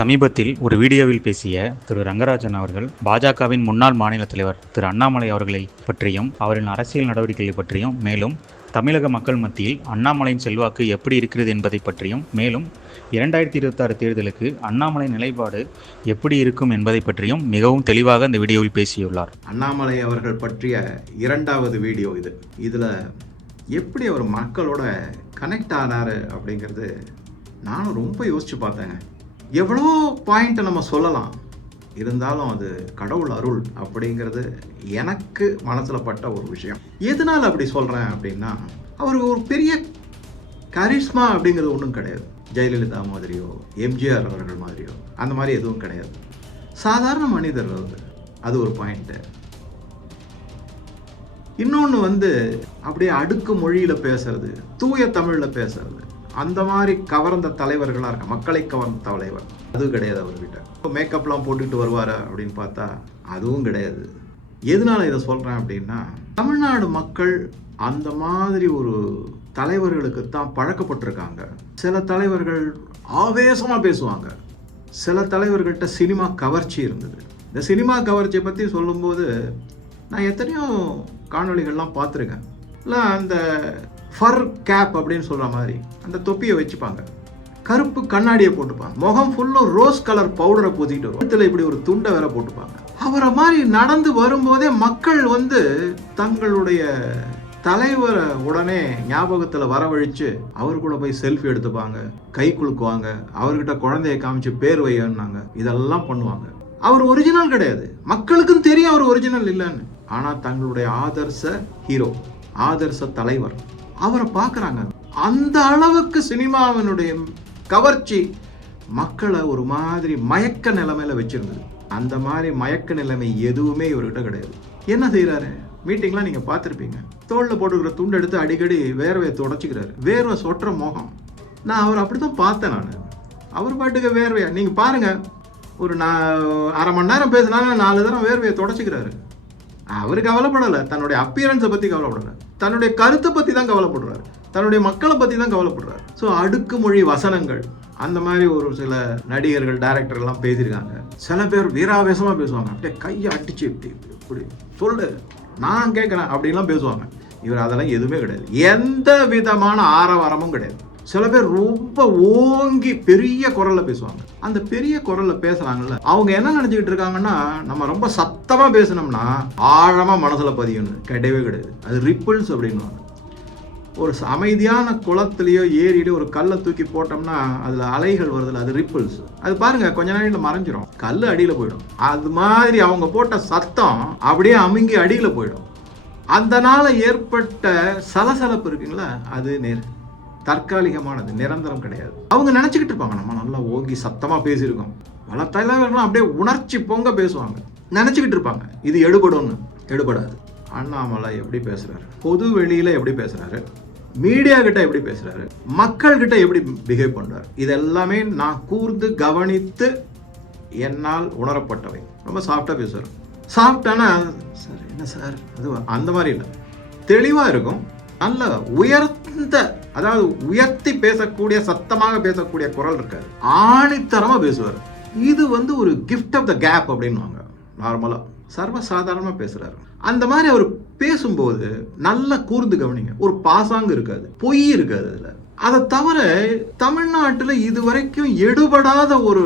சமீபத்தில் ஒரு வீடியோவில் பேசிய திரு ரங்கராஜன் அவர்கள் பாஜகவின் முன்னாள் மாநில தலைவர் திரு அண்ணாமலை அவர்களை பற்றியும் அவரின் அரசியல் நடவடிக்கைகளை பற்றியும் மேலும் தமிழக மக்கள் மத்தியில் அண்ணாமலையின் செல்வாக்கு எப்படி இருக்கிறது என்பதை பற்றியும் மேலும் இரண்டாயிரத்தி இருபத்தாறு தேர்தலுக்கு அண்ணாமலை நிலைப்பாடு எப்படி இருக்கும் என்பதை பற்றியும் மிகவும் தெளிவாக இந்த வீடியோவில் பேசியுள்ளார். அண்ணாமலை அவர்கள் பற்றிய இரண்டாவது வீடியோ இது. இதில் எப்படி அவர் மக்களோட கனெக்ட் ஆனார் அப்படிங்கிறது நானும் ரொம்ப யோசிச்சு பார்த்தேங்க. எவ்வளோ பாயிண்ட்டை நம்ம சொல்லலாம். இருந்தாலும் அது கடவுள் அருள் அப்படிங்கிறது எனக்கு மனசில் பட்ட ஒரு விஷயம். எதனால் அப்படி சொல்கிறேன் அப்படின்னா அவர் ஒரு பெரிய கரிஷ்மா அப்படிங்கிறது ஒன்றும் கிடையாது. ஜெயலலிதா மாதிரியோ எம்ஜிஆர் அவர்கள் மாதிரியோ அந்த மாதிரி எதுவும் கிடையாது. சாதாரண மனிதர் அது அது ஒரு பாயிண்ட்டு இன்னொன்று வந்து அப்படியே அடுக்கு மொழியில் பேசுறது தூய தமிழில் பேசுறது. அந்த மாதிரி கவர்ந்த தலைவர்களாக இருக்க மக்களை கவர்ந்த தலைவர். அது கிடையாது அவர்கிட்ட. இப்போ மேக்கப்லாம் போட்டுக்கிட்டு வருவார் அப்படின்னு பார்த்தா அதுவும் கிடையாது. எதனால் இதை சொல்கிறேன் அப்படின்னா தமிழ்நாடு மக்கள் அந்த மாதிரி ஒரு தலைவர்களுக்கு தான் பழக்கப்பட்டிருக்காங்க. சில தலைவர்கள் ஆவேசமாக பேசுவாங்க. சில தலைவர்கள்ட்ட சினிமா கவர்ச்சி இருந்தது. இந்த சினிமா கவர்ச்சியை பற்றி சொல்லும்போது நான் எத்தனையோ காணொளிகள்லாம் பார்த்துருக்கேன். இல்லை அந்த ஃபர் கேப் அப்படின்னு சொல்கிற மாதிரி அந்த தொப்பியை வச்சுப்பாங்க. கருப்பு கண்ணாடியை போட்டுப்பாங்க. முகம் ஃபுல்லும் ரோஸ் கலர் பவுடரை பூத்திட்டு வரும். இப்படி ஒரு துண்டை வேற போட்டுப்பாங்க. அவரை மாதிரி நடந்து வரும்போதே மக்கள் வந்து தங்களுடைய தலைவரை உடனே ஞாபகத்தில் வரவழைச்சு அவர் கூட போய் செல்ஃபி எடுத்துப்பாங்க. கை குலுக்குவாங்க. அவர்கிட்ட குழந்தைய காமிச்சு பேர் வையன்னாங்க. இதெல்லாம் பண்ணுவாங்க. அவர் ஒரிஜினல் கிடையாது. மக்களுக்கும் தெரியும் அவர் ஒரிஜினல் இல்லைன்னு. ஆனால் தங்களுடைய ஆதர்ச ஹீரோ ஆதர்ச தலைவர். அவரை பார்க்குறாங்க. அந்த அளவுக்கு சினிமாவினுடைய கவர்ச்சி மக்களை ஒரு மாதிரி மயக்க நிலைமையில வச்சிருந்தது. அந்த மாதிரி மயக்க நிலைமை எதுவுமே இவர்கிட்ட கிடையாது. என்ன செய்கிறாரு மீட்டிங்லாம் நீங்கள் பார்த்துருப்பீங்க. தோளில் போட்டுக்கிற துண்டு எடுத்து அடிக்கடி வேர்வையை தொடச்சிக்கிறாரு. வேர்வை சொட்டுற மோகம். நான் அவர் அப்படி தான் பார்த்தேன் நான். அவர் பாட்டுக்கு வேர்வையா? நீங்கள் பாருங்கள் ஒரு நான் அரை மணி நேரம் பேசினாலும் நாலு தரம் வேர்வையை தொடச்சிக்கிறாரு. அவர் கவலைப்படலை. தன்னுடைய அப்பியரன்ஸை பற்றி கவலைப்படலை. தன்னுடைய கருத்தை பற்றி தான் கவலைப்படுறாரு. தன்னுடைய மக்களை பற்றி தான் கவலைப்படுறாரு. ஸோ அடுக்குமொழி வசனங்கள் அந்த மாதிரி ஒரு சில நடிகர்கள் டேரக்டர்லாம் பேசியிருக்காங்க. சில பேர் வீராவேசமாக பேசுவாங்க. அப்படியே கையை அடிச்சு இப்படி இப்படி சொல்லு நான் கேட்குறேன் அப்படின்லாம் பேசுவாங்க. இவர் அதெல்லாம் எதுவுமே கிடையாது. எந்த விதமான ஆரவாரமும் கிடையாது. சில பேர் ரொம்ப ஓங்கி பெரிய குரல்ல பேசுவாங்க. அந்த பெரிய குரல்ல பேசுறாங்கல்ல அவங்க என்ன நினைச்சுக்கிட்டு இருக்காங்கன்னா நம்ம ரொம்ப சத்தமா பேசினோம்னா ஆழமா மனசுல பதியணும். கிடையவே கிடையாது. அது ரிப்பிள்ஸ் அப்படின்னுவாங்க. ஒரு அமைதியான குளத்துலேயோ ஏறிட்டு ஒரு கல்லை தூக்கி போட்டோம்னா அதில் அலைகள் வருதுல அது ரிப்பிள்ஸ். அது பாருங்க கொஞ்ச நேரம் மறைஞ்சிரும். கல் அடியில் போயிடும். அது மாதிரி அவங்க போட்ட சத்தம் அப்படியே அமுங்கி அடியில் போயிடும். அதனால் ஏற்பட்ட சலசலப்பு இருக்குங்களா? அது நேர் தற்காலிகமானது நிரந்தரம் கிடையாது. அவங்க நினச்சிக்கிட்டு இருப்பாங்க நம்ம நல்லா ஓங்கி சத்தமாக பேசியிருக்கோம். பல தலைவர்கள்லாம் அப்படியே உணர்ச்சி பொங்க பேசுவாங்க. நினச்சிக்கிட்டு இருப்பாங்க இது எடுபடும்னு. எடுபடாது. அண்ணாமலை எப்படி பேசுகிறாரு பொது வெளியில் எப்படி பேசுகிறாரு மீடியா கிட்ட எப்படி பேசுகிறாரு மக்கள்கிட்ட எப்படி பிஹேவ் பண்ணுறாரு இது எல்லாமே நான் கூர்ந்து கவனித்து என்னால் உணரப்பட்டவை. ரொம்ப சாஃப்டாக பேசுவார். சாஃப்டானா சார் என்ன சார்? அது அந்த மாதிரி இல்லை. தெளிவாக இருக்கும். நல்ல உயர்ந்த அதாவது உயர்த்தி பேசக்கூடிய சத்தமாக பேசக்கூடிய குரல் இருக்காது. ஆணித்தரமாக பேசுவார். இது வந்து ஒரு கிஃப்ட் ஆஃப் த கேப் அப்படின்னுவாங்க. நார்மலாக சர்வசாதாரணமாக பேசுகிறாரு அந்த மாதிரி அவர் பேசும்போது நல்லா கூர்ந்து கவனிங்க. ஒரு பாசாங்கு இருக்காது. பொய் இருக்காது அதில். அதை தவிர தமிழ்நாட்டில் இது வரைக்கும் எடுபடாத ஒரு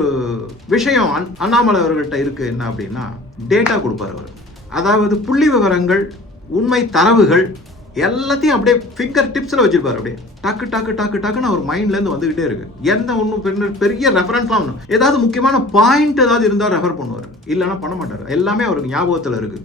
விஷயம் அண்- அண்ணாமலை அவர்கள்ட்ட இருக்கு என்ன அப்படின்னா டேட்டா கொடுப்பார் அவர். அதாவது புள்ளி விவரங்கள் உண்மை தரவுகள் எல்லாத்தையும் அப்படியே ஃபிங்கர் டிப்ஸில் வச்சிருப்பாரு அப்படியே டக்கு டக்கு டக்கு டக்குன்னு அவர் மைண்ட்லேருந்து வந்துகிட்டே இருக்கு. எந்த ஒன்றும் பெரிய ரெஃபரன்ஸ்லாம் ஒன்றும் ஏதாவது முக்கியமான பாயிண்ட் ஏதாவது இருந்தால் ரெஃபர் பண்ணுவார். இல்லைன்னா பண்ண மாட்டார். எல்லாமே அவருக்கு ஞாபகத்தில் இருக்கு.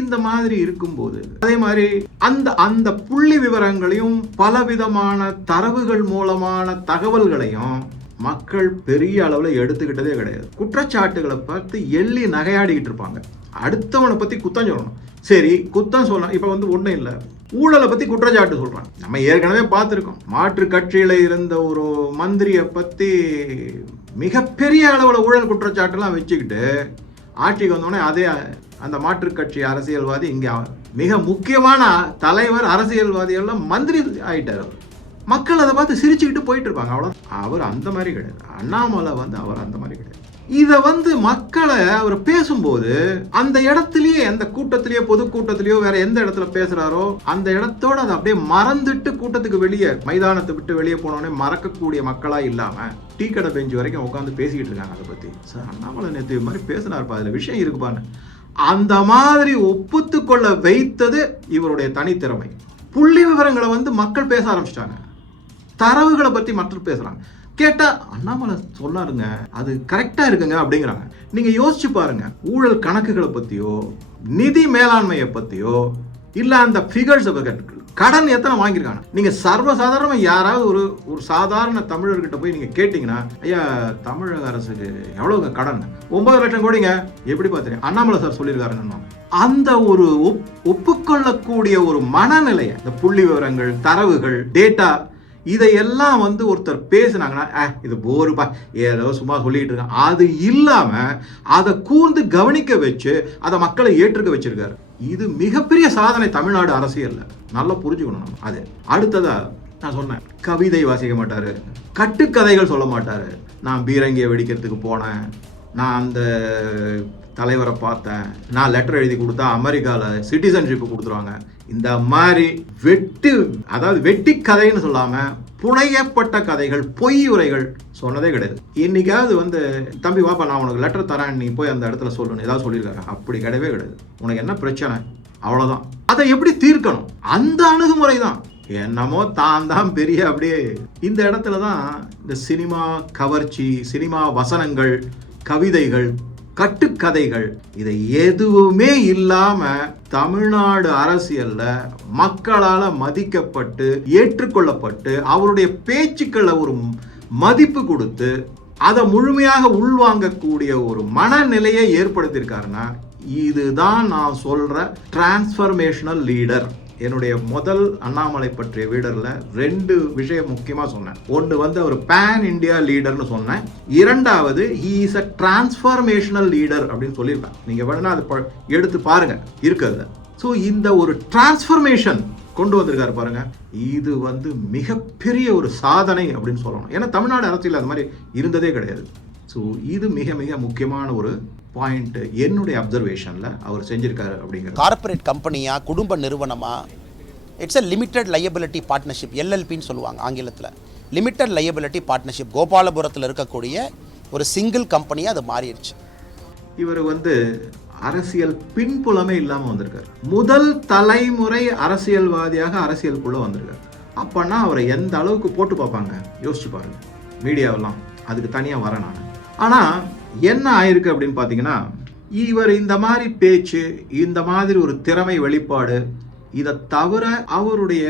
இந்த மாதிரி இருக்கும்போது அதே மாதிரி அந்த அந்த புள்ளி விவரங்களையும் பலவிதமான தரவுகள் மூலமான தகவல்களையும் மக்கள் பெரிய அளவில் எடுத்துக்கிட்டதே கிடையாது. குற்றச்சாட்டுகளை பார்த்து எள்ளி நகையாடிக்கிட்டு இருப்பாங்க. அடுத்தவனை பற்றி குத்தம் சொல்லணும். சரி குத்தம் சொல்லலாம் இப்போ வந்து ஒன்றும் இல்லை. ஊழலை பற்றி குற்றச்சாட்டு சொல்கிறாங்க நம்ம ஏற்கனவே பார்த்துருக்கோம். மாற்று கட்சியில் இருந்த ஒரு மந்திரியை பற்றி மிகப்பெரிய அளவில் ஊழல் குற்றச்சாட்டுலாம் வச்சுக்கிட்டு ஆட்சிக்கு வந்தோடனே அதே அந்த மாற்றுக் கட்சி அரசியல்வாதி இங்கே மிக முக்கியமான தலைவர் அரசியல்வாதி எல்லாம் மந்திரி ஆயிட்டார் அவர். மக்கள் அதை பார்த்து சிரிச்சுக்கிட்டு போயிட்டு இருப்பாங்க. அவ்வளோ அவர் அந்த மாதிரி கிடையாது. அண்ணாமலை வந்து அவர் அந்த மாதிரி கிடையாது. இதை வந்து மக்களை அவர் பேசும்போது அந்த இடத்துலயே அந்த கூட்டத்திலேயோ பொதுக்கூட்டத்திலேயோ வேற எந்த இடத்துல பேசுறாரோ அந்த இடத்தோட அதை அப்படியே மறந்துட்டு கூட்டத்துக்கு வெளியே மைதானத்தை விட்டு வெளியே போனோடனே மறக்கக்கூடிய மக்களா இல்லாம டீ கடை பெஞ்சு வரைக்கும் உட்காந்து பேசிக்கிட்டு இருக்காங்க அதை பத்தி. சார் அண்ணாமலை நேற்று மாதிரி பேசினார்ப்பா அதுல விஷயம் இருக்குப்பான்னு. அந்த மாதிரி ஒப்புத்து கொள்ள வைத்தது இவருடைய தனித்திறமை. புள்ளி விவரங்களை வந்து மக்கள் பேச ஆரம்பிச்சிட்டாங்க. தரவுகளை பத்தி மக்கள் பேசுறாங்க. கேட்டா அண்ணாமலை சொன்னாருங்க அது கரெக்டா இருக்குங்க அப்படிங்கிறாங்க. நீங்க யோசிச்சு பாருங்க. ஊழல் கணக்குகளை பத்தியோ நிதி மேலாண்மையை பத்தியோ இல்ல அந்த ஃபிகர்ஸ் கடன் எத்தனை வாங்கியிருக்காங்க? நீங்க சர்வசாதாரணமாக யாராவது ஒரு ஒரு சாதாரண தமிழர்கிட்ட போய் நீங்க கேட்டீங்கன்னா ஐயா தமிழக அரசுக்கு எவ்வளோங்க கடன்? ஒன்பது லட்சம் கோடிங்க. எப்படி பார்த்தீங்க அண்ணாமலை சார் சொல்லியிருக்காருன்னு அந்த ஒரு ஒப்- ஒப்புக்கொள்ளக்கூடிய ஒரு மனநிலையை இந்த புள்ளி விவரங்கள் தரவுகள் டேட்டா இதையெல்லாம் வந்து ஒருத்தர் பேசுனாங்கன்னா ஆ இது போருப்பா. ஏதோ சும்மா சொல்லிட்டு இருக்கான். அது இல்லாமல் அதை கூர்ந்து கவனிக்க வச்சு அதை மக்களை ஏற்றுக்க வச்சிருக்காரு. இது மிகப்பெரிய சாதனை தமிழ்நாடு அரசியல்ல. நல்லா புரிஞ்சுக்கணும் நம்ம. அது. அடுத்ததா நான் சொன்னேன். கவிதை வாசிக்க மாட்டாரு. கட்டுக்கதைகள் சொல்ல மாட்டாரு. நான் பீரங்கியை வெடிக்கிறதுக்கு போனேன். நான் அந்த தலைவரை பார்த்தேன். நான் லெட்டர் எழுதி கொடுத்தா அமெரிக்காவில் சிட்டிசன்ஷிப் கொடுத்துருவாங்க. இந்த மாதிரி வெட்டு அதாவது வெட்டி கதைன்னு சொல்லாமல் புனையப்பட்ட கதைகள் பொய் உரைகள் சொன்னதே கிடையாது. என்னைக்காவது வந்து தம்பி வாப்பா நான் உனக்கு லெட்டர் தரேன். நீ போய் அந்த இடத்துல சொல்லணும். ஏதாவது சொல்லியிருக்காரு. அப்படி கிடையவே கிடையாது. உனக்கு என்ன பிரச்சனை? அவ்வளோதான் அதை எப்படி தீர்க்கணும்? அந்த அணுகுமுறை தான் என்னமோ தான் தான் பெரிய அப்படியே. இந்த இடத்துல தான் இந்த சினிமா கவர்ச்சி சினிமா வசனங்கள் கவிதைகள் கட்டுக்கதைகள் இதை எதுவுமே இல்லாம தமிழ்நாடு அரசியல்ல மக்களால மதிக்கப்பட்டு ஏற்றுக்கொள்ளப்பட்டு அவருடைய பேச்சுக்களை ஒரு மதிப்பு கொடுத்து அதை முழுமையாக உள்வாங்கக்கூடிய ஒரு மனநிலையை ஏற்படுத்தியிருக்காருன்னா இதுதான் நான் சொல்ற டிரான்ஸ்ஃபர்மேஷனல் லீடர் என்னுடைய முதல் அண்ணாமலை பற்றிய வீடரில் ரெண்டு விஷயம் முக்கியமாக சொன்னேன். ஒன்று வந்து அவர் பேன் இந்தியா லீடர்னு சொன்னேன். இரண்டாவது he is a transformational leader அப்படின்னு சொல்லியிருப்பேன் நீங்கள் வேணா அதை எடுத்து பாருங்கள் இருக்கிறது. ஸோ இந்த ஒரு டிரான்ஸ்ஃபர்மேஷன் கொண்டு வந்திருக்காரு பாருங்க. இது வந்து மிகப்பெரிய ஒரு சாதனை அப்படின்னு சொல்லணும். ஏன்னா தமிழ்நாடு அரசியல் அது மாதிரி இருந்ததே கிடையாது. ஸோ இது மிக மிக முக்கியமான ஒரு பாயிண்ட் என்னுடைய அப்சர்வேஷன்ல அவர் செஞ்சிருக்காரு அப்படிங்கிறது கார்ப்பரேட் கம்பெனியா குடும்ப நிறுவனமா? It's a limited liability partnership எல்எல்பின்னு சொல்லுவாங்க ஆங்கிலத்தில். லிமிட்டெட் லையபிலிட்டி பார்ட்னர்ஷிப் கோபாலபுரத்தில் இருக்கக்கூடிய ஒரு சிங்கிள் கம்பெனியாக அது மாறிடுச்சு. இவர் வந்து அரசியல் பின்புலமே இல்லாம வந்திருக்காரு. முதல் தலைமுறை அரசியல்வாதியாக அரசியலுக்குள்ள வந்திருக்காரு. அப்பன்னா அவரை எந்த அளவுக்கு போட்டு பார்ப்பாங்க? யோசிச்சு பாருங்க. மீடியாவெல்லாம் அதுக்கு தனியா வரேன் நான். ஆனா என்ன ஆயிருக்கு அப்படின்னு பார்த்தீங்கன்னா இவர் இந்த மாதிரி பேச்சு இந்த மாதிரி ஒரு திறமை வெளிப்பாடு இதை தவிர அவருடைய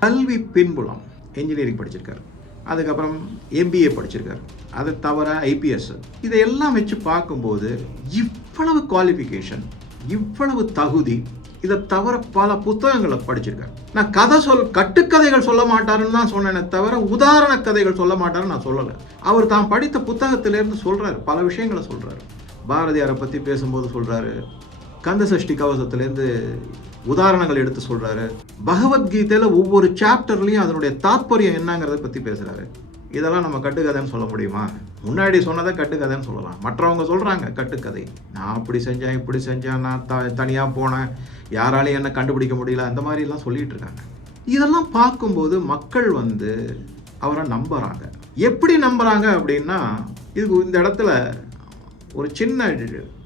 கல்வி பின்புலம் இன்ஜினியரிங் படிச்சிருக்காரு. அதுக்கப்புறம் எம்பிஏ படிச்சிருக்காரு. அதை தவிர ஐபிஎஸ் இதையெல்லாம் வச்சு பார்க்கும்போது இவ்வளவு குவாலிஃபிகேஷன் இவ்வளவு தகுதி இதை தவிர பல புத்தகங்களை படிச்சிருக்கேன் நான் கதை சொல் கட்டுக்கதைகள் சொல்ல மாட்டாருன்னு தான் சொன்னேனே தவிர உதாரண கதைகள் சொல்ல மாட்டாருன்னு நான் சொல்லலை. அவர் தான் படித்த புத்தகத்திலேருந்து சொல்கிறாரு பல விஷயங்களை சொல்கிறாரு பாரதியாரை பற்றி பேசும்போது சொல்கிறாரு கந்த சஷ்டி கவசத்துலேருந்து உதாரணங்கள் எடுத்து சொல்கிறாரு பகவத்கீதையில் ஒவ்வொரு சாப்டர்லேயும் அதனுடைய தாற்பயம் என்னங்கிறத பற்றி பேசுகிறாரு இதெல்லாம் நம்ம கட்டுக்கதைன்னு சொல்ல முடியுமா? முன்னாடி சொன்னதை கட்டுக்கதைன்னு சொல்லலாம். மற்றவங்க சொல்கிறாங்க கட்டுக்கதை. நான் அப்படி செஞ்சேன் இப்படி செஞ்சேன் நான் த தனியாக போனேன். யாராலையும் என்ன கண்டுபிடிக்க முடியல அந்த மாதிரி எல்லாம் சொல்லிட்டு இருக்காங்க இதெல்லாம் பார்க்கும்போது மக்கள் வந்து அவரை நம்புறாங்க. எப்படி நம்புறாங்க அப்படின்னா இதுக்கு இந்த இடத்துல ஒரு சின்ன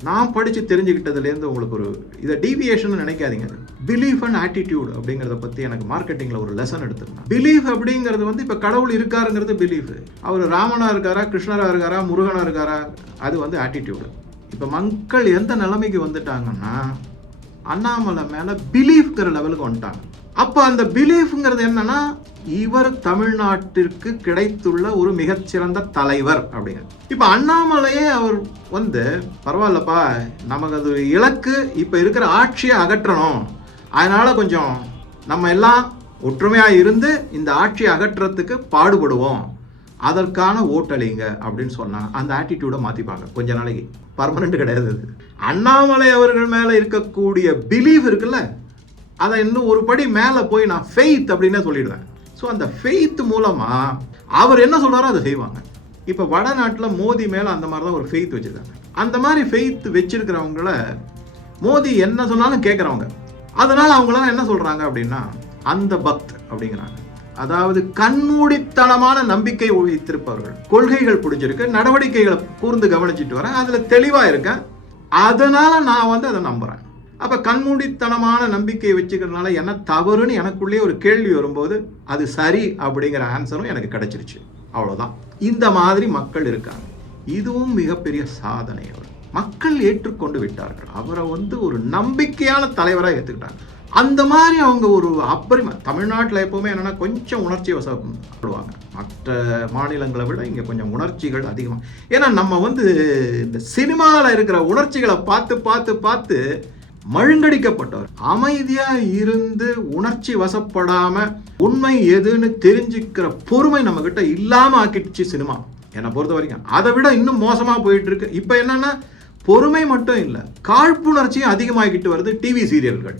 நான் படித்து தெரிஞ்சுக்கிட்டதுலேருந்து உங்களுக்கு ஒரு இதை டீவியேஷன் நினைக்காதீங்க. பிலீஃப் அண்ட் ஆட்டிடியூட் அப்படிங்கிறத பற்றி எனக்கு மார்க்கெட்டிங்கில் ஒரு லெசன் எடுத்திருந்தேன் பிலீஃப் அப்படிங்கிறது வந்து இப்போ கடவுள் இருக்காருங்கிறது பிலீஃப் அவர் ராமனா இருக்காரா கிருஷ்ணராக இருக்காரா முருகனாக இருக்காரா அது வந்து ஆட்டிடியூடு இப்போ மக்கள் எந்த நிலைமைக்கு வந்துட்டாங்கன்னா அண்ணாமலை மேலே பிலீஃப்ங்கிற லெவலுக்கு வந்துட்டாங்க. அப்போ அந்த பிலீஃப்ங்கிறது என்னன்னா இவர் தமிழ்நாட்டிற்கு கிடைத்துள்ள ஒரு மிகச்சிறந்த தலைவர் அப்படிங்க. இப்போ அண்ணாமலையே அவர் வந்து பரவாயில்லப்பா நமக்கு அது இலக்கு இப்போ இருக்கிற ஆட்சியை அகற்றணும். அதனால கொஞ்சம் நம்ம எல்லாம் ஒற்றுமையாக இருந்து இந்த ஆட்சியை அகற்றத்துக்கு பாடுபடுவோம். அதற்கான ஓட்டலைங்க அப்படின்னு சொன்னாங்க அந்த ஆட்டிடியூடை மாற்றிப்பாங்க கொஞ்ச நாளைக்கு. பர்மனண்ட் கிடையாது அது. அண்ணாமலை அவர்கள் மேலே இருக்கக்கூடிய பிலீஃப் இருக்குல்ல? அதை இன்னும் ஒரு படி மேலே போய் நான் ஃபெய்த் அப்படின்னே சொல்லிடுவேன். ஸோ அந்த ஃபெய்த் மூலமாக அவர் என்ன சொல்கிறாரோ அதை செய்வாங்க. இப்போ வடநாட்டில் மோதி மேலே அந்த மாதிரி தான் ஒரு ஃபெய்த் வச்சுருக்காங்க. அந்த மாதிரி ஃபெய்த் வச்சிருக்கிறவங்கள மோதி என்ன சொன்னாலும் கேட்குறவங்க அதனால் அவங்களாம் என்ன சொல்கிறாங்க அப்படின்னா அந்த பக்த் அப்படிங்கிறாங்க. அதாவது கண்மூடித்தனமான நம்பிக்கை வைத்திருப்பவர்கள். கொள்கைகள் பிடிச்சிருக்கு நடவடிக்கைகளை கூர்ந்து கவனிச்சிட்டு வரேன். அதில் தெளிவாக இருக்கேன் அதனால் நான் வந்து அதை நம்புகிறேன் அப்போ கண்மூடித்தனமான நம்பிக்கையை வச்சுக்கிறதுனால என்ன தவறுன்னு எனக்குள்ளேயே ஒரு கேள்வி வரும்போது அது சரி அப்படிங்கிற ஆன்சரும் எனக்கு கிடைச்சிருச்சு. அவ்வளோதான் இந்த மாதிரி மக்கள் இருக்காங்க. இதுவும் மிகப்பெரிய சாதனை அவர் மக்கள் ஏற்றுக்கொண்டு விட்டார்கள். அவரை வந்து ஒரு நம்பிக்கையான தலைவராக ஏற்றுக்கிட்டாங்க அந்த மாதிரி அவங்க ஒரு அப்பரிம தமிழ்நாட்டில் எப்போவுமே என்னென்னா கொஞ்சம் உணர்ச்சி வசப்படுவாங்க. மற்ற மாநிலங்களை விட இங்கே கொஞ்சம் உணர்ச்சிகள் அதிகமாக ஏன்னா நம்ம வந்து இந்த சினிமாவில் இருக்கிற உணர்ச்சிகளை பார்த்து பார்த்து பார்த்து மழுங்கடிக்கப்பட்டவர். அமைதியாக இருந்து உணர்ச்சி வசப்படாமல் உண்மை எதுன்னு தெரிஞ்சுக்கிற பொறுமை நம்மக்கிட்ட இல்லாமல் ஆக்கிடுச்சு சினிமா. என்னை பொறுத்த வரைக்கும். அதை விட இன்னும் மோசமாக போயிட்டுருக்கு. இப்போ என்னன்னா பொறுமை மட்டும் இல்லை காழ்ப்புணர்ச்சியும் அதிகமாகிக்கிட்டு வருது டிவி சீரியல்கள்.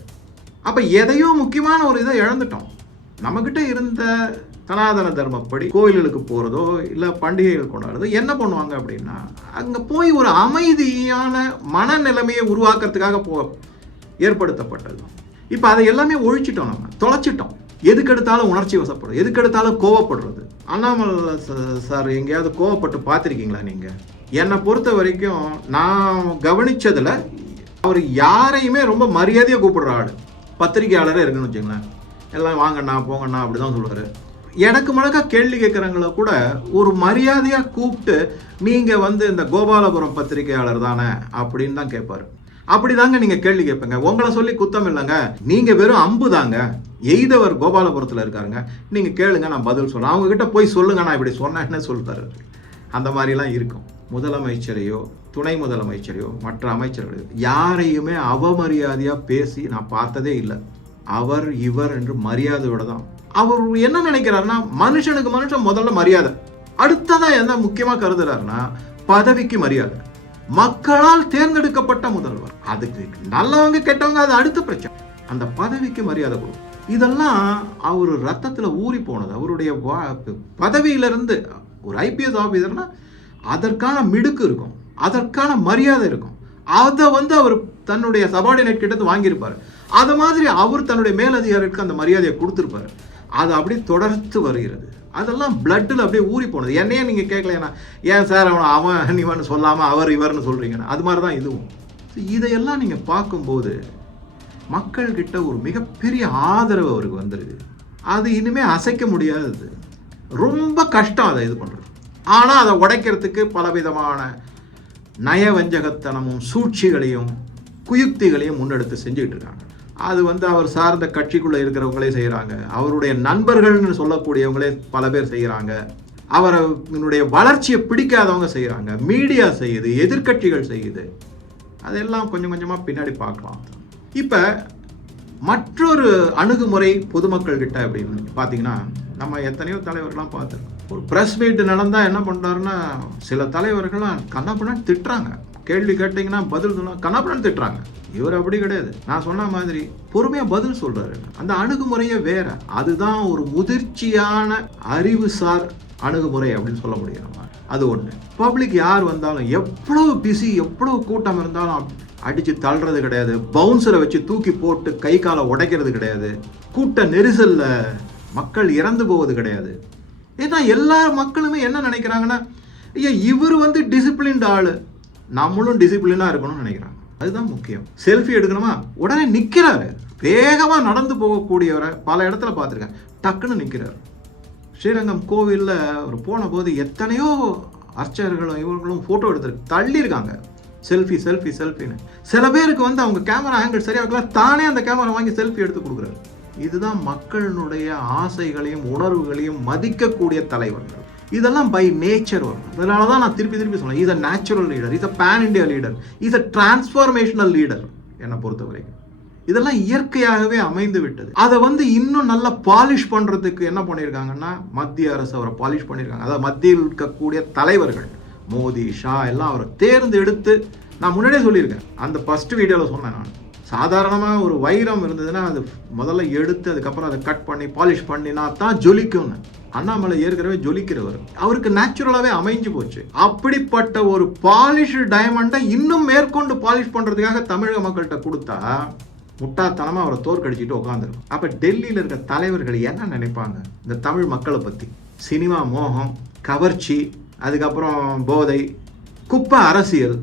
அப்போ எதையோ முக்கியமான ஒரு இதை இழந்துட்டோம். நம்மக்கிட்ட இருந்த சனாதன தர்மப்படி கோயில்களுக்கு போகிறதோ இல்லை பண்டிகைகள் கொண்டாடுறதோ என்ன பண்ணுவாங்க அப்படின்னா அங்கே போய் ஒரு அமைதியான மனநிலைமையை உருவாக்குறதுக்காக போ ஏற்படுத்தப்பட்டது. இப்போ அதை எல்லாமே ஒழிச்சிட்டோம் நம்ம தொலைச்சிட்டோம். எதுக்கெடுத்தாலும் உணர்ச்சி வசப்படுறது எதுக்கெடுத்தாலும் கோவப்படுறது. அண்ணாமலை சார் எங்கேயாவது கோவப்பட்டு பார்த்துருக்கீங்களா நீங்கள் என்னை பொறுத்த வரைக்கும் நான் கவனித்ததில் அவர் யாரையுமே ரொம்ப மரியாதையாக கூப்பிடுற ஆள். பத்திரிகையாளரே இருக்குன்னு வச்சுங்களேன் எல்லாம் வாங்கண்ணா போங்கண்ணா அப்படிதான் சொல்கிறார் எனக்கு முழக்க கேள்வி கேட்குறவங்கள கூட ஒரு மரியாதையாக கூப்பிட்டு நீங்கள் வந்து இந்த கோபாலபுரம் பத்திரிகையாளர் தானே? அப்படின்னு தான் கேட்பாரு. அப்படிதாங்க நீங்கள் கேள்வி கேட்பீங்க. உங்களை சொல்லி குத்தம் இல்லைங்க. நீங்கள் வெறும் அம்பு தாங்க. எய்தவர் கோபாலபுரத்தில் இருக்காருங்க. நீங்கள் கேளுங்க நான் பதில் சொல்கிறேன் அவங்கக்கிட்ட போய் சொல்லுங்க நான் இப்படி சொன்னேன்னு சொல்லிட்டாரு அந்த மாதிரிலாம் இருக்கும். முதலமைச்சரையோ துணை முதலமைச்சரையோ மற்ற அமைச்சர்களையோ யாரையுமே அவமரியாதையாக பேசி நான் பார்த்ததே இல்லை. அவர் இவர் என்று மரியாதையோட தான். அவர் என்ன நினைக்கிறாருன்னா மனுஷனுக்கு மனுஷன் முதல்ல மரியாதை. அடுத்ததான் என்ன முக்கியமாக கருதுறாருன்னா பதவிக்கு மரியாதை. மக்களால் தேர்ந்தெடுக்கப்பட்ட முதல்வர். அதுக்கு நல்லவங்க கெட்டவங்க அது அடுத்த பிரச்சனை. அந்த பதவிக்கு மரியாதை கொடுக்கும் இதெல்லாம் அவர் ரத்தத்தில் ஊறி போனது. அவருடைய வா- பதவியிலிருந்து ஒரு ஐபிஎஸ் ஆஃபீஸர்னா அதற்கான மிடுக்கு இருக்கும். அதற்கான மரியாதை இருக்கும். அதை வந்து அவர் தன்னுடைய சபார்டினேட் கிட்ட வாங்கியிருப்பார். அது மாதிரி அவர் தன்னுடைய மேலதிகாரிகளுக்கு அந்த மரியாதையை கொடுத்துருப்பாரு. அது அப்படியே தொடர்ந்து வருகிறது. அதெல்லாம் பிளட்டில் அப்படியே ஊறி போனது. என்னையே நீங்கள் கேட்கலையா ஏன் சார் அவன் அவன் இவன் சொல்லாமல் அவர் இவர்னு சொல்கிறீங்கன்னா அது மாதிரி தான் இதுவும். இதையெல்லாம் நீங்கள் பார்க்கும்போது மக்கள்கிட்ட ஒரு மிகப்பெரிய ஆதரவு அவருக்கு வந்துருது. அது இனிமேல் அசைக்க முடியாதது. ரொம்ப கஷ்டம் அதை இது பண்ணுறது ஆனால் அதை உடைக்கிறதுக்கு பலவிதமான நயவஞ்சகத்தனமும் சூழ்ச்சிகளையும் குயுக்திகளையும் முன்னெடுத்து செஞ்சுக்கிட்டு இருக்காங்க. அது வந்து அவர் சார்ந்த கட்சிக்குள்ளே இருக்கிறவங்களே செய்கிறாங்க அவருடைய நண்பர்கள்னு சொல்லக்கூடியவங்களே பல பேர் செய்கிறாங்க அவருடைய வளர்ச்சியை பிடிக்காதவங்க செய்கிறாங்க மீடியா செய்யுது எதிர்க்கட்சிகள் செய்யுது. அதெல்லாம் கொஞ்சம் கொஞ்சமாக பின்னாடி பார்க்கலாம். இப்போ மற்றொரு அணுகுமுறை பொதுமக்கள் கிட்ட அப்படின்னு பார்த்தீங்கன்னா நம்ம எத்தனையோ தலைவர்கள்லாம் பார்த்துருக்கோம். ஒரு ப்ரெஸ் மீட் நடந்தால் என்ன பண்ணுறாருன்னா சில தலைவர்கள்லாம் கண்ணாப்பண்ணான்னு திட்டுறாங்க. கேள்வி கேட்டிங்கன்னா பதில் சொன்னால் கண்ணாப்பண்ணான்னு திட்டுறாங்க. இவர் அப்படி கிடையாது. நான் சொன்ன மாதிரி பொறுமையாக பதில் சொல்கிறாரு அந்த அணுகுமுறையே வேற. அதுதான் ஒரு முதிர்ச்சியான அறிவுசார் அணுகுமுறை அப்படின்னு சொல்ல முடியும் நம்ம. அது ஒன்று பப்ளிக் யார் வந்தாலும் எவ்வளோ பிஸி எவ்வளோ கூட்டம் இருந்தாலும் அடித்து தள்ளுறது கிடையாது. பவுன்சரை வச்சு தூக்கி போட்டு கை காலை உடைக்கிறது கிடையாது. கூட்ட நெரிசலில் மக்கள் இறந்து போவது கிடையாது. ஏன்னா எல்லா மக்களுமே என்ன நினைக்கிறாங்கன்னா ஐயா இவர் வந்து டிசிப்ளின்டு ஆளு. நம்மளும் டிசிப்ளினாக இருக்கணும்னு நினைக்கிறாங்க. அதுதான் முக்கியம். செல்ஃபி எடுக்கணுமா? உடனே நிற்கிறாரு வேகமாக நடந்து போகக்கூடியவரை பல இடத்துல பார்த்துருக்கேன். டக்குன்னு நிற்கிறார் ஸ்ரீரங்கம் கோவிலில் அவர் போன போது எத்தனையோ அர்ச்சகர்களும் இவர்களும் ஃபோட்டோ எடுத்துருக்கு தள்ளியிருக்காங்க. செல்ஃபி செல்ஃபி செல்ஃபின்னு சில பேருக்கு வந்து அவங்க கேமரா ஆங்கிள் சரியாக தானே அந்த கேமரா வாங்கி செல்ஃபி எடுத்து கொடுக்குறாரு. இதுதான் மக்களினுடைய ஆசைகளையும் உணர்வுகளையும் மதிக்கக்கூடிய தலைவர்கள் இதெல்லாம் பை நேச்சர் வரும். அதனால தான் நான் திருப்பி திருப்பி சொன்னேன் is a natural leader is a pan India leader is a transformational leader என்னை பொறுத்த வரைக்கும் இதெல்லாம் இயற்கையாகவே அமைந்து விட்டது. அதை வந்து இன்னும் நல்லா பாலிஷ் பண்ணுறதுக்கு என்ன பண்ணியிருக்காங்கன்னா மத்திய அரசு அவரை பாலிஷ் பண்ணியிருக்காங்க. அதாவது மத்தியில் இருக்கக்கூடிய தலைவர்கள் மோடி ஷா எல்லாம் அவரை தேர்ந்தெடுத்து நான் முன்னாடியே சொல்லியிருக்கேன். அந்த ஃபஸ்ட் வீடியோவில் சொன்னேன் நான். சாதாரணமாக ஒரு வைரம் இருந்ததுன்னா அது முதல்ல எடுத்து அதுக்கப்புறம் அதை கட் பண்ணி பாலிஷ் பண்ணினா தான் ஜொலிக்கும்னு. அண்ணாமலை ஏற்கனவே ஜொலிக்கிறவர். அவருக்கு நேச்சுரலாகவே அமைஞ்சு போச்சு. அப்படிப்பட்ட ஒரு பாலிஷ் டைமண்டை இன்னும் மேற்கொண்டு பாலிஷ் பண்ணுறதுக்காக தமிழக மக்கள்கிட்ட கொடுத்தா முட்டாத்தனமாக அவரை தோற்கடிச்சிட்டு உட்காந்துருக்கும் அப்போ டெல்லியில் இருக்க தலைவர்கள் என்ன நினைப்பாங்க? இந்த தமிழ் மக்களை பற்றி சினிமா மோகம் கவர்ச்சி அதுக்கப்புறம் போதை குப்பை அரசியல்.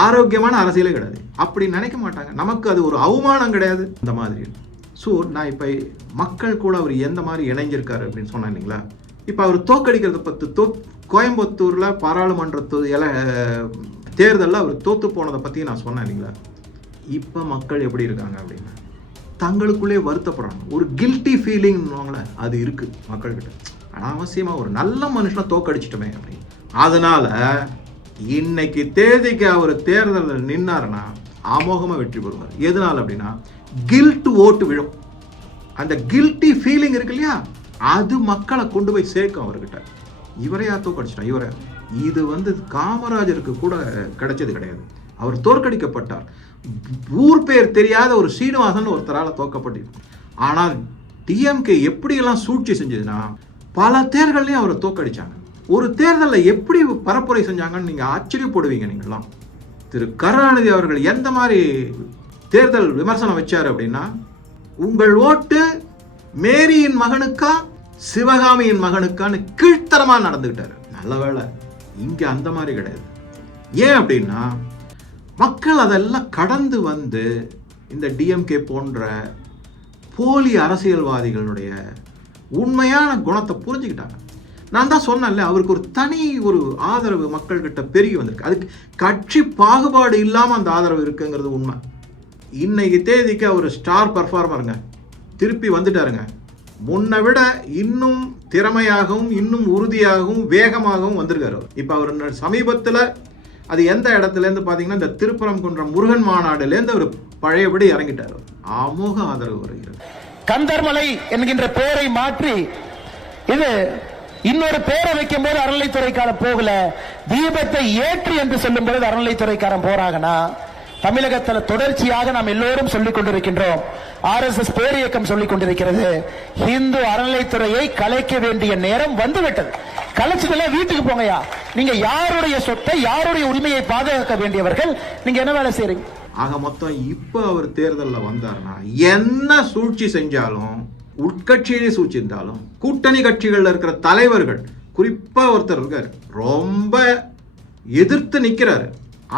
ஆரோக்கியமான அரசியலே கிடையாது. அப்படி நினைக்க மாட்டாங்க. நமக்கு அது ஒரு அவமானம் கிடையாது. இந்த மாதிரி. ஸோ நான் இப்போ மக்கள் கூட அவர் எந்த மாதிரி இணைஞ்சிருக்காரு அப்படின்னு சொன்னேன் இல்லைங்களா? இப்போ அவர் தோக்கடிக்கிறத பற்றி தோ கோயம்புத்தூரில் பாராளுமன்ற எல தேர்தலில் அவர் தோத்து போனதை பற்றி நான் சொன்னேன் இல்லைங்களா? இப்போ மக்கள் எப்படி இருக்காங்க அப்படின்னா. தங்களுக்குள்ளே வருத்தப்படுறாங்க. ஒரு கில்ட்டி ஃபீலிங்னுவாங்களே அது இருக்குது மக்கள்கிட்ட. ஆனால் அவசியமாக ஒரு நல்ல மனுஷனை தோக்கடிச்சிட்டோமே அப்படின்னு. அதனால இன்னைக்கு தேதிக்கு அவர் தேர்தலில் நின்னாருன்னா அமோகமாக வெற்றி பெறுவார். எதனால் அப்படின்னா கில்ட் ஓட்டு விழும். அந்த கில்ட்டி ஃபீலிங் இருக்கு இல்லையா? அது மக்களை கொண்டு போய் சேர்க்கும் அவர்கிட்ட. இவரையா தோக்கடிச்சிட்டான் இவரை. இது வந்து காமராஜருக்கு கூட கிடைச்சது கிடையாது. அவர் தோற்கடிக்கப்பட்டார். ஊர் பேர் தெரியாத ஒரு சீனிவாசன் ஒருத்தரால் தோக்கப்பட்டிருக்கும் ஆனால் டிஎம்கே எப்படியெல்லாம் சூழ்ச்சி செஞ்சதுன்னா பல தேர்தல்லையும் அவரை தோக்கடிச்சாங்க ஒரு தேர்தலில் எப்படி பரப்புரை செஞ்சாங்கன்னு நீங்கள் ஆச்சரியப்படுவீங்க நீங்களாம் திரு கருணாநிதி அவர்கள் எந்த மாதிரி தேர்தல் விமர்சனம் வச்சார் அப்படின்னா உங்கள் ஓட்டு மேரியின் மகனுக்கா சிவகாமியின் மகனுக்கான்னு கீழ்த்தரமாக நடந்துக்கிட்டாரு நல்ல வேளை இங்கே அந்த மாதிரி கிடையாது. ஏன் அப்படின்னா மக்கள் அதெல்லாம் கடந்து வந்து இந்த டிஎம்கே போன்ற போலி அரசியல்வாதிகளுடைய உண்மையான குணத்தை புரிஞ்சுக்கிட்டாங்க. நான் தான் சொன்னேன்ல அவருக்கு ஒரு தனி ஒரு ஆதரவு மக்கள்கிட்ட பெருகி வந்திருக்கு. அதுக்கு கட்சி பாகுபாடு இல்லாமல் அந்த ஆதரவு இருக்குங்கிறது உண்மை. இன்னைக்கு தேதிக்கு அவர் ஸ்டார் பர்ஃபார்மருங்க திருப்பி வந்துட்டாருங்க. முன்னை விட இன்னும் திறமையாகவும் இன்னும் உறுதியாகவும் வேகமாகவும் வந்திருக்காரு அவர். இப்போ அவர் சமீபத்தில் அது எந்த இடத்துலேருந்து பார்த்தீங்கன்னா இந்த திருப்புறம் குன்ற முருகன் மாநாடுலேருந்து அவர் பழையபடி இறங்கிட்டார். அமோக ஆதரவு வருகிறது. கந்தர்மலை என்கின்ற பெயரை மாற்றி இது இன்னொரு பேரை வைக்கும் போது அறநிலைத்துறைக்காரன் போகல. தீபத்தை ஏற்றி என்று சொல்லும் பொழுது அறநிலைத்துறைக்காரன் போறாங்கன்னா தமிழகத்தில் தொடர்ச்சியாக நாம் எல்லோரும் சொல்லிக் கொண்டிருக்கின்றோம். ஆர் எஸ் எஸ் பேரியக்கம் சொல்லிக் கொண்டிருக்கிறது. இந்து அறநிலைத்துறையை கலைக்க வேண்டிய நேரம் வந்துவிட்டது. கலைச்சதுல வீட்டுக்கு போங்கயா நீங்க யாருடைய சொத்தை யாருடைய உரிமையை பாதுகாக்க வேண்டியவர்கள் நீங்க என்ன வேலை செய்றீங்க? ஆக மொத்தம் இப்போ அவர் தேர்தலில் வந்தாருன்னா என்ன சூழ்ச்சி செஞ்சாலும் உட்கட்சியிலே சூழ்ச்சி இருந்தாலும் கூட்டணி கட்சிகளில் இருக்கிற தலைவர்கள் குறிப்பாக ஒருத்தர் இருக்கார் ரொம்ப எதிர்த்து நிற்கிறாரு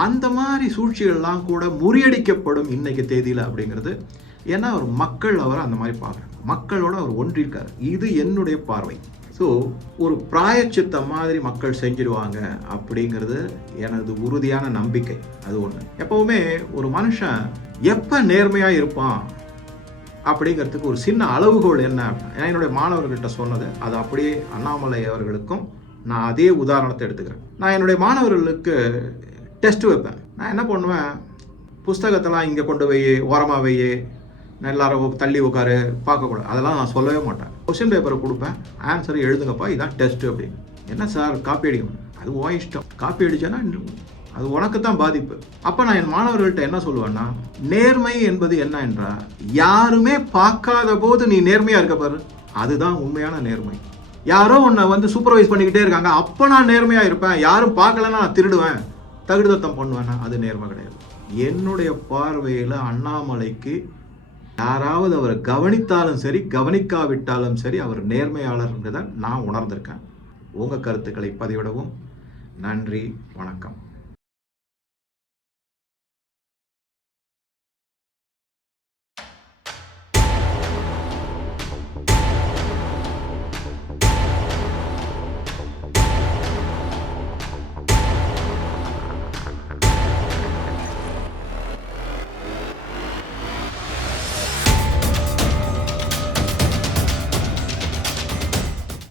அந்த மாதிரி சூழ்ச்சிகள்லாம் கூட முறியடிக்கப்படும் இன்னைக்கு தேதியில் அப்படிங்கிறது. ஏன்னா அவர் மக்கள் அவரை அந்த மாதிரி பார்க்குறாங்க. மக்களோட அவர் ஒன்றிருக்கார் இது என்னுடைய பார்வை. ஸோ ஒரு பிராயச்சித்த மாதிரி மக்கள் செஞ்சிடுவாங்க அப்படிங்கிறது எனது உறுதியான நம்பிக்கை. அது ஒன்று எப்போவுமே ஒரு மனுஷன் எப்போ நேர்மையாக இருப்பான் அப்படிங்கிறதுக்கு ஒரு சின்ன அளவுகோல் என்ன அப்படின்னா, என்னுடைய மாணவர்கள்ட்ட சொன்னது அது அப்படியே அண்ணாமலை அவர்களுக்கும் நான் அதே உதாரணத்தை எடுத்துக்கிறேன். நான் என்னுடைய மாணவர்களுக்கு டெஸ்ட் வைப்பேன். நான் என்ன பண்ணுவேன் புஸ்தகத்தெல்லாம் இங்கே கொண்டு போய் ஓரமாக வை எல்லாரும் தள்ளி உட்காரு பார்க்கக்கூடாது. அதெல்லாம் நான் சொல்லவே மாட்டேன். கொஸ்டின் பேப்பரை கொடுப்பேன். ஆன்சர் எழுதுங்கப்பா இதான் டெஸ்ட்டு அப்படின்னு. என்ன சார் காப்பி அடிக்கணும்? அது ஓ இஷ்டம். காப்பி அடிச்சேன்னா அது உனக்கு தான் பாதிப்பு. அப்போ நான் என் மாணவர்கள்ட்ட என்ன சொல்லுவேன்னா நேர்மை என்பது என்ன என்றால் யாருமே பார்க்காத போது நீ நேர்மையாக இருக்க பாரு. அதுதான் உண்மையான நேர்மை. யாரோ உன்னை வந்து சூப்பர்வைஸ் பண்ணிக்கிட்டே இருக்காங்க. அப்போ நான் நேர்மையாக இருப்பேன். யாரும் பார்க்கலன்னா நான் திருடுவேன். தகுடுதத்தம் பண்ணுவேன்னா அது நேர்மை கிடையாது. என்னுடைய பார்வையில் அண்ணாமலைக்கு யாராவது அவரை கவனித்தாலும் சரி கவனிக்காவிட்டாலும் சரி அவர் நேர்மையாளர்ன்றதை நான் உணர்ந்திருக்கேன். உங்கள் கருத்துக்களை பதிவிடவும். நன்றி. வணக்கம்.